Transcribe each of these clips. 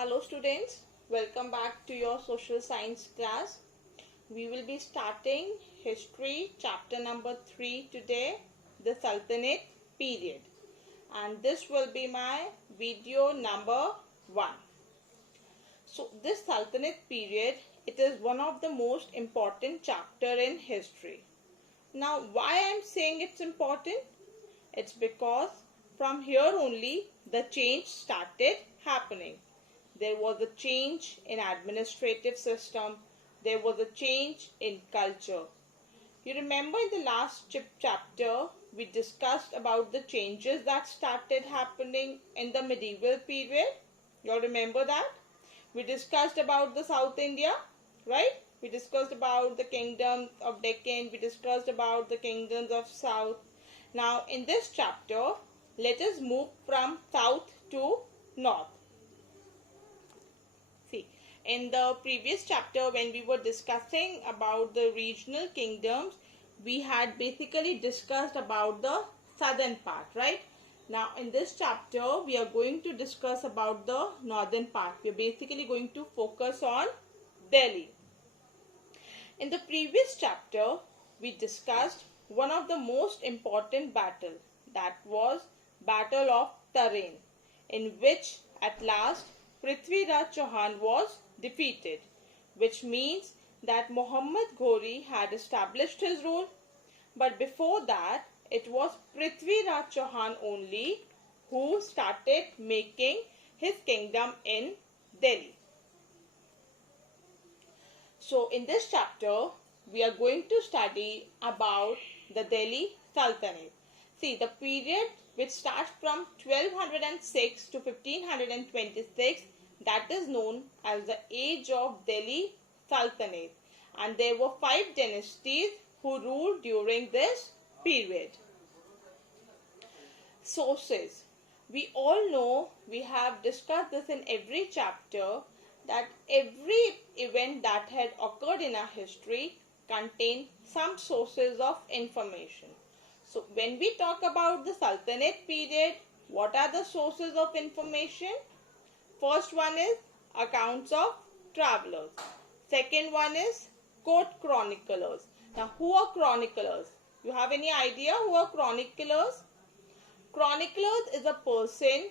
Hello students, welcome back to your social science class. We will be starting history chapter number 3 today, the Sultanate period. And this will be my video number 1. So this Sultanate period, it is one of the most important chapter in history. Now why I am saying it's important? It's because from here only the change started happening. There was a change in administrative system. There was a change in culture. You remember in the last chapter, we discussed about the changes that started happening in the medieval period. You all remember that? We discussed about the South India, right? We discussed about the kingdom of Deccan. We discussed about the kingdoms of South. Now in this chapter, let us move from South to North. In the previous chapter, when we were discussing about the regional kingdoms, we had basically discussed about the southern part, right? Now, in this chapter, we are going to discuss about the northern part. We are basically going to focus on Delhi. In the previous chapter, we discussed one of the most important battle, that was Battle of Tarain, in which at last Prithviraj Chauhan was defeated, which means that Muhammad Ghori had established his rule, but before that it was Prithviraj Chauhan only who started making his kingdom in Delhi. So in this chapter we are going to study about the Delhi Sultanate. See, the period which starts from 1206 to 1526, that is known as the age of Delhi Sultanate, and there were 5 dynasties who ruled during this period. Sources. We all know, we have discussed this in every chapter, that every event that had occurred in our history contained some sources of information. So when we talk about the Sultanate period, what are the sources of information? First one is accounts of travelers. Second one is court chroniclers. Now who are chroniclers? You have any idea who are chroniclers? Chroniclers is a person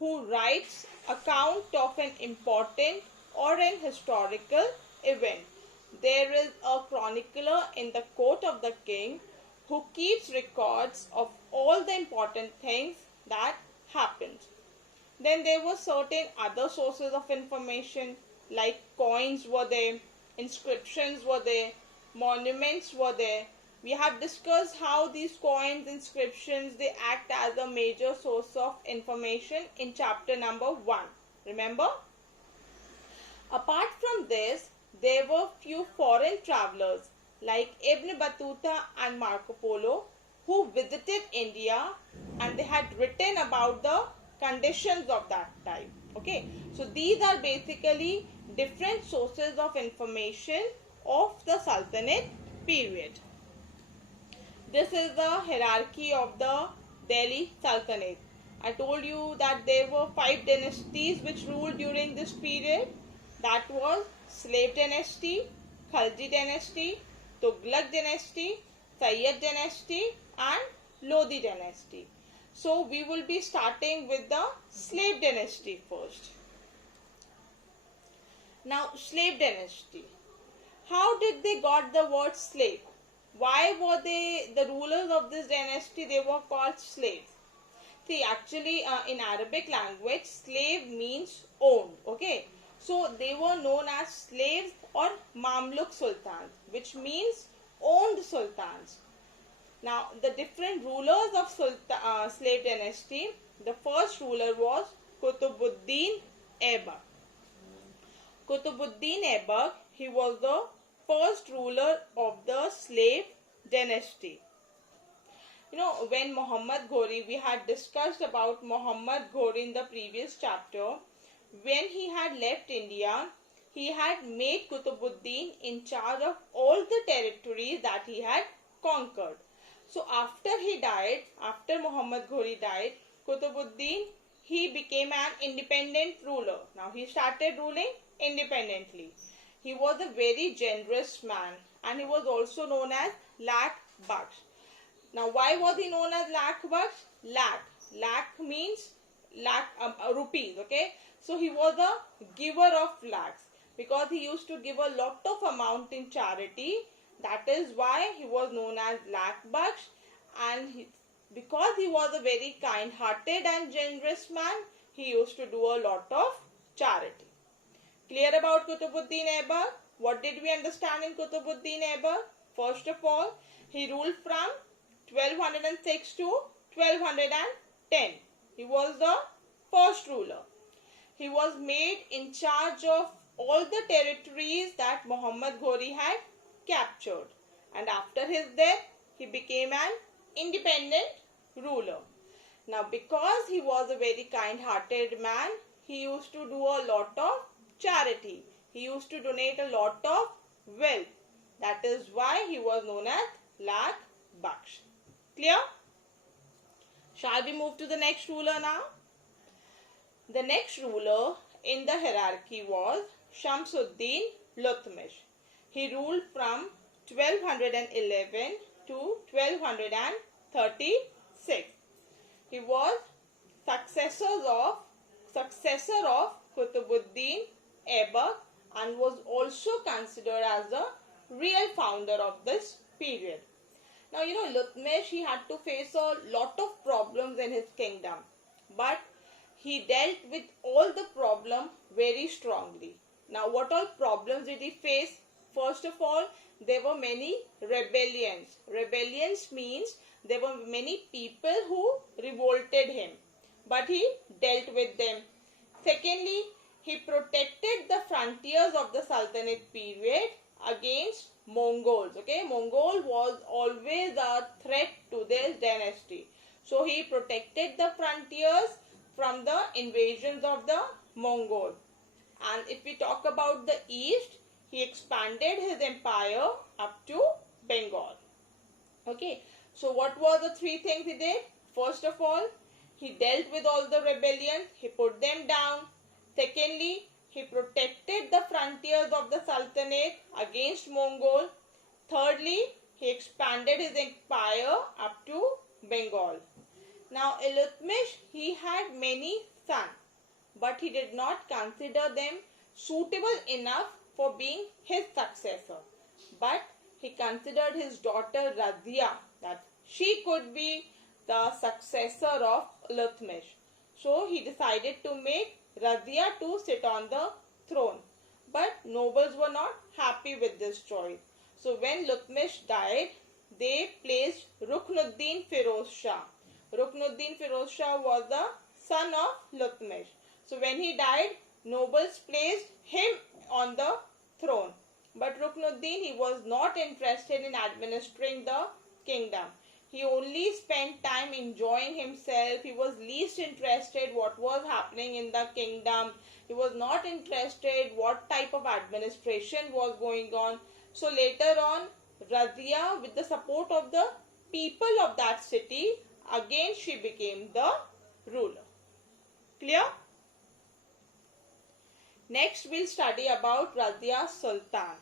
who writes account of an important or an historical event. There is a chronicler in the court of the king who keeps records of all the important things that happened. Then there were certain other sources of information, like coins were there, inscriptions were there, monuments were there. We have discussed how these coins, inscriptions, they act as a major source of information in chapter number 1. Remember? Apart from this, there were few foreign travelers like Ibn Battuta and Marco Polo who visited India, and they had written about the conditions of that time. Okay, so these are basically different sources of information of the Sultanate period. This is the hierarchy of the Delhi Sultanate. I told you that there were 5 dynasties which ruled during this period. That was Slave Dynasty, Khalji Dynasty, Tughlaq Dynasty, Sayyid Dynasty and Lodi Dynasty. So we will be starting with the Slave Dynasty first. Now Slave Dynasty. How did they got the word slave? Why were they, the rulers of this dynasty, they were called slaves? See, actually in Arabic language, slave means owned. Okay. So they were known as slaves or Mamluk Sultans, which means owned sultans. Now the different rulers of slave dynasty, the first ruler was Qutbuddin Aibak. Qutbuddin Aibak, he was the first ruler of the slave dynasty. You know, when Muhammad Ghori, we had discussed about Muhammad Ghori in the previous chapter. When he had left India, he had made Qutbuddin in charge of all the territories that he had conquered. So after he died, after Muhammad Ghori died, Qutbuddin, he became an independent ruler. Now he started ruling independently. He was a very generous man and he was also known as Lakh Baksh. Now why was he known as Lakh Baksh? Lakh means lakh rupees, okay. So he was a giver of lakhs because he used to give a lot of amount in charity. That is why he was known as Lakh Baksh. And because he was a very kind hearted and generous man, he used to do a lot of charity. Clear about Qutbuddin Aibak? What did we understand in Qutbuddin Aibak? First of all, he ruled from 1206 to 1210. He was the first ruler. He was made in charge of all the territories that Muhammad Ghori had captured. And after his death, he became an independent ruler. Now, because he was a very kind-hearted man, he used to do a lot of charity. He used to donate a lot of wealth. That is why he was known as Lakh Baksh. Clear? Shall we move to the next ruler now? The next ruler in the hierarchy was Shamsuddin Iltutmish. He ruled from 1211 to 1236. He was successor of Qutbuddin Aibak and was also considered as the real founder of this period. Now, Iltutmish, he had to face a lot of problems in his kingdom, but he dealt with all the problems very strongly. Now, what all problems did he face? First of all, there were many rebellions. Rebellions means there were many people who revolted him, but he dealt with them. Secondly, he protected the frontiers of the Sultanate period against Mongols. Okay, Mongol was always a threat to this dynasty. So he protected the frontiers from the invasions of the Mongol. And if we talk about the east, he expanded his empire up to Bengal. Okay, so what were the three things he did? First of all, he dealt with all the rebellions, he put them down. Secondly, he protected the frontiers of the Sultanate against Mongol. Thirdly, he expanded his empire up to Bengal. Now, Iltutmish, he had many sons, but he did not consider them suitable enough for being his successor. But he considered his daughter Razia that she could be the successor of Iltutmish. So he decided to make Razia to sit on the throne. But nobles were not happy with this choice. So when Iltutmish died, they placed Ruknuddin Firoz Shah. Ruknuddin Firoz Shah was the son of Iltutmish. So when he died, nobles placed him on the throne. But Ruknuddin, he was not interested in administering the kingdom. He only spent time enjoying himself. He was least interested what was happening in the kingdom. He was not interested what type of administration was going on. So later on, Razia, with the support of the people of that city, again she became the ruler. Clear? Next, we'll study about Raza Sultan.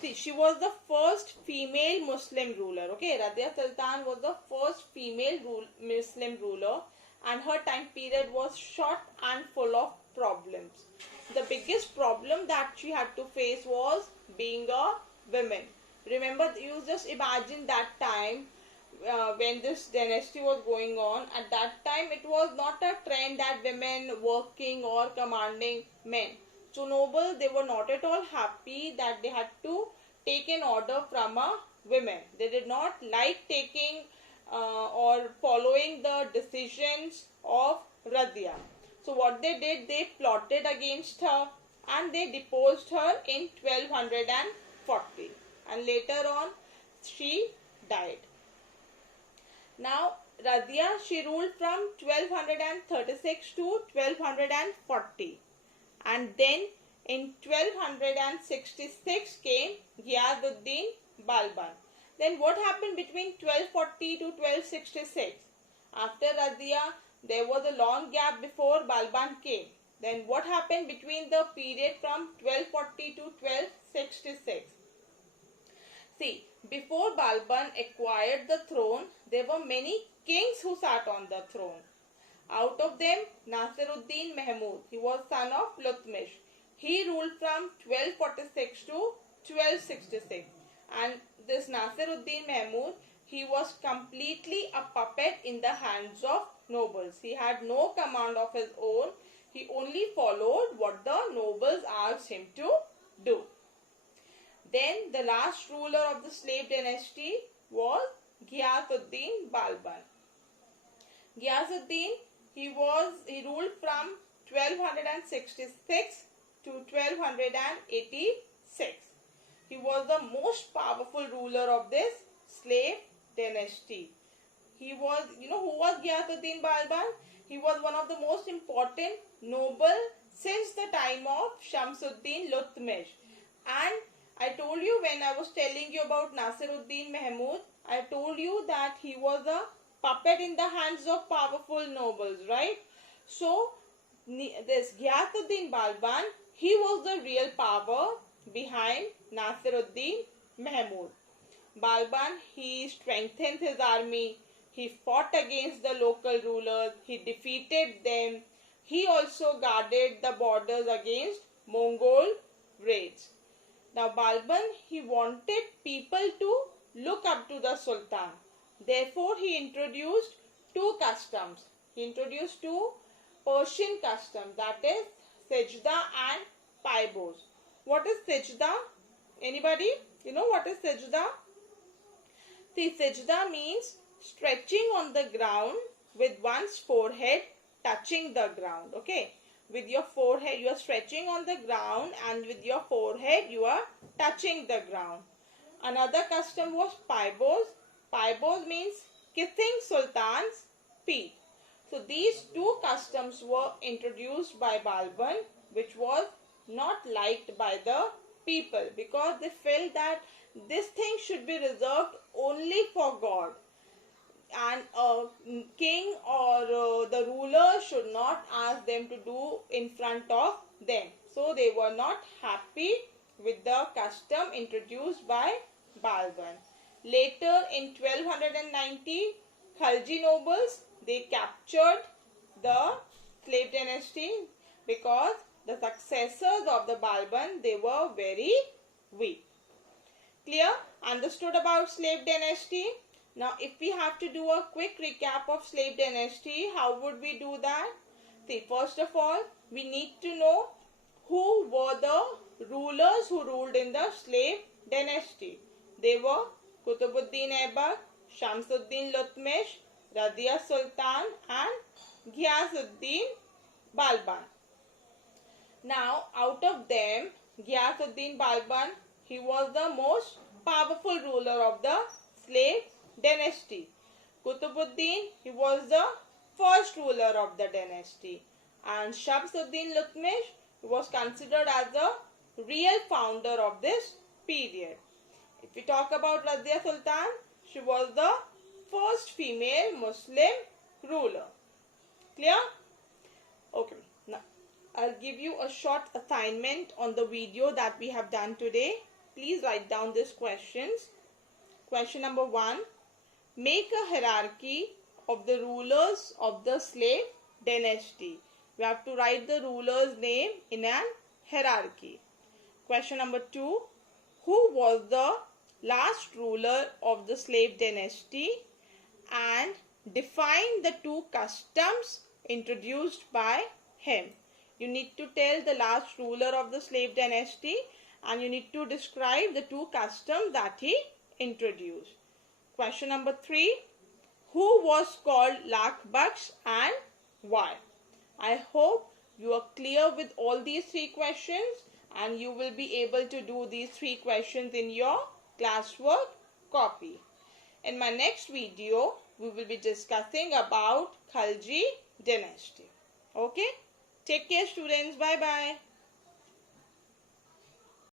See, she was the first female Muslim ruler. Okay, Raza Sultan was the first female Muslim ruler, and her time period was short and full of problems. The biggest problem that she had to face was being a woman. Remember, you just imagine that time when this dynasty was going on. At that time, it was not a trend that women working or commanding men. So nobles, they were not at all happy that they had to take an order from a woman. They did not like taking or following the decisions of Razia. So what they did, they plotted against her and they deposed her in 1240. And later on, she died. Now, Razia, she ruled from 1236 to 1240. And then in 1266 came Ghiyazuddin Balban. Then what happened between 1240 to 1266? After Razia, there was a long gap before Balban came. Then what happened between the period from 1240 to 1266? See, before Balban acquired the throne, there were many kings who sat on the throne. Out of them, Nasiruddin Mahmud, he was son of Lutmish. He ruled from 1246 to 1266. And this Nasiruddin Mahmud, he was completely a puppet in the hands of nobles. He had no command of his own. He only followed what the nobles asked him to do. Then the last ruler of the slave dynasty was Ghiyasuddin Balban. Ghiyasuddin, he ruled from 1266 to 1286. He was the most powerful ruler of this slave dynasty. He was, who was Ghiyasuddin Balban? He was one of the most important noble since the time of Shamsuddin Lutmish. And I told you when I was telling you about Nasiruddin Mahmud, I told you that he was a puppet in the hands of powerful nobles, right? So, this Ghiyasuddin Balban, he was the real power behind Nasiruddin Mahmud. Balban, he strengthened his army. He fought against the local rulers. He defeated them. He also guarded the borders against Mongol raids. Now Balban, he wanted people to look up to the Sultan. Therefore, he introduced two customs. He introduced two Persian customs, that is Sajda and Paibos. What is Sajda? Anybody? You know what is Sajda? See, Sajda means stretching on the ground with one's forehead touching the ground. Okay. With your forehead, you are stretching on the ground, and with your forehead, you are touching the ground. Another custom was Paibos. Paibos means kissing Sultan's feet. So these two customs were introduced by Balban, which was not liked by the people because they felt that this thing should be reserved only for God. And a king or the ruler should not ask them to do in front of them. So they were not happy with the custom introduced by Balban. Later in 1290, Khalji nobles, they captured the slave dynasty because the successors of the Balban, they were very weak. Clear? Understood about slave dynasty? Now, if we have to do a quick recap of slave dynasty, how would we do that? See, first of all, we need to know who were the rulers who ruled in the slave dynasty. They were Qutbuddin Aibak, Shamsuddin Lutmish, Raza Sultan and Ghiyasuddin Balban. Now, out of them, Ghiyasuddin Balban, he was the most powerful ruler of the slave dynasty. Qutbuddin, he was the first ruler of the dynasty. And Shamsuddin Lutmish, he was considered as the real founder of this period. If we talk about Raza Sultan, she was the first female Muslim ruler. Clear? Okay. Now, I'll give you a short assignment on the video that we have done today. Please write down these questions. Question number 1. Make a hierarchy of the rulers of the slave dynasty. We have to write the ruler's name in an hierarchy. Question number 2. Who was the last ruler of the slave dynasty, and define the two customs introduced by him. You need to tell the last ruler of the slave dynasty and you need to describe the two customs that he introduced. Question number 3. Who was called Lakh Baksh and why? I hope you are clear with all these 3 questions and you will be able to do these 3 questions in your classwork copy. In my next video, we will be discussing about Khalji dynasty. Okay? Take care students. Bye-bye.